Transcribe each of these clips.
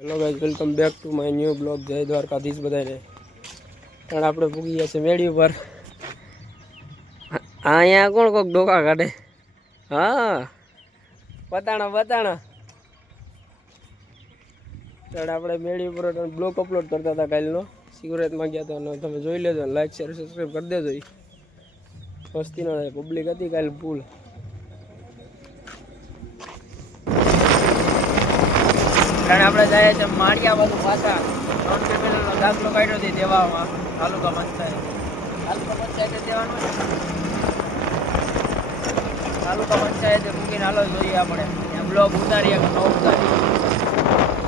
Hello guys, welcome back to my new blog. જય દ્વારકાધીશ બધાને. કારણ આપણે પૂગી ગયા છે મેળી ઉપર. અહીંયા કોણ કોક ડોકા કાઢે? હા, બતાણા બતાણા. ત્યારે આપણે મેળી ઉપર બ્લોગ અપલોડ કરતા હતા કાલનો. સિગરેટમાં ગયા હતા, તમે જોઈ લેજો. લાઈક શેર સબસ્ક્રાઈબ કરી દેજો. વસ્તી ન થાય, પબ્લિક હતી કાલે ફૂલ. કારણ આપણે જાય છે માળિયા બાજુ પાછા. નોન ફેમિલીનો દાખલો કાઢ્યો હતી દેવામાં તાલુકા પંચાયત. તાલુકા પંચાયતે દેવાનો છે. તાલુકા પંચાયતે મૂકીને હાલો જોઈએ આપણે ત્યાં બ્લોગ ઉતારીએ કે ન ઉતારીએ.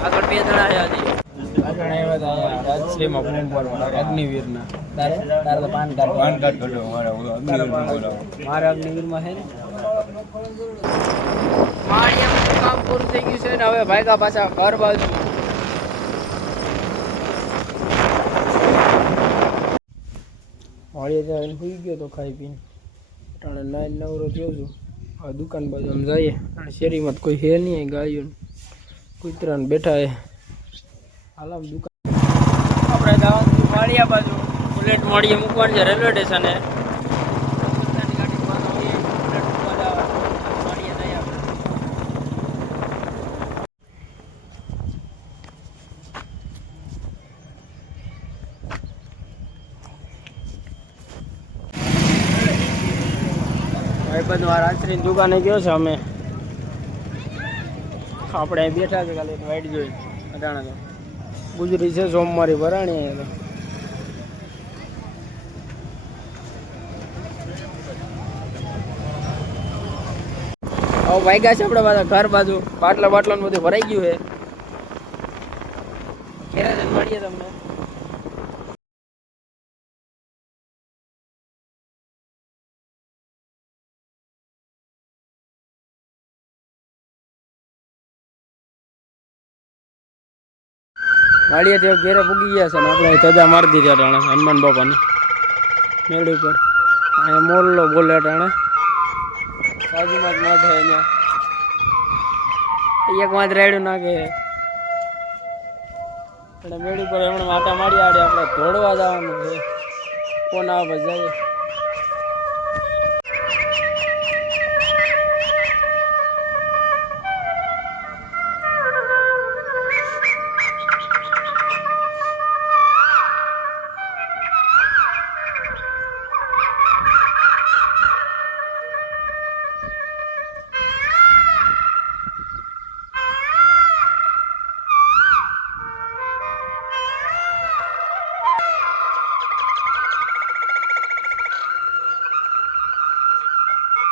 આગળ બે જણા છે હજી. આગળ આવ્યા હતા રાજશ્રીમાં ફોન ભરવા અગ્નિવીરના. તારે તો પાન કાર્ડ કાઢો. મારે અગ્નિવીરમાં છે ને. માળિયાનું કામ પૂરું થઈ ગયું છે ને હવે ભાગ્યા પાછા ઘર બાજુ. માળિયા ત્યાં સુઈ ગયો તો ખાઈ પીને. અટાણે નાઈન નવરો થયો છું. હવે દુકાન બાજુ આમ જઈએ. અને શેરીમાં તો કોઈ છે નહીં. ગાયો કૂતરાને બેઠા એ હાલ દુકાન. આપણે જવાનું માળિયા બાજુ. બુલેટ માળિયા મૂકવાનું છે રેલવે સ્ટેશને. બધું આ રાત્રિની દુકાને ગયો છે. અમે આપણે અહીં બેઠા છે ખાલી વાઈટ જોઈ. અટાણા તો ગુજરી છે સોમવારી ભરાણી. હવે વાગ્યા છે આપણે પાછા ઘર બાજુ. બાટલા બાટલાનું બધું ભરાઈ ગયું છે. ક્યારે મળીએ તમને. વાડીએથી ઘેરે પૂગી ગયા છે ને આપણે ધજા મારી દીધી અટાણે હનુમાન બાપાની મેળી ઉપર. અહીંયા મોરલો બોલે અટાણે બાજુમાં જ મઠ અહીંયા એક માં જ રાયડું નાખે. એટલે મેળી પર એમણે આટા મારી આડે આપણે ધોડવા જવાનું છે. કોના આવે જઈએ.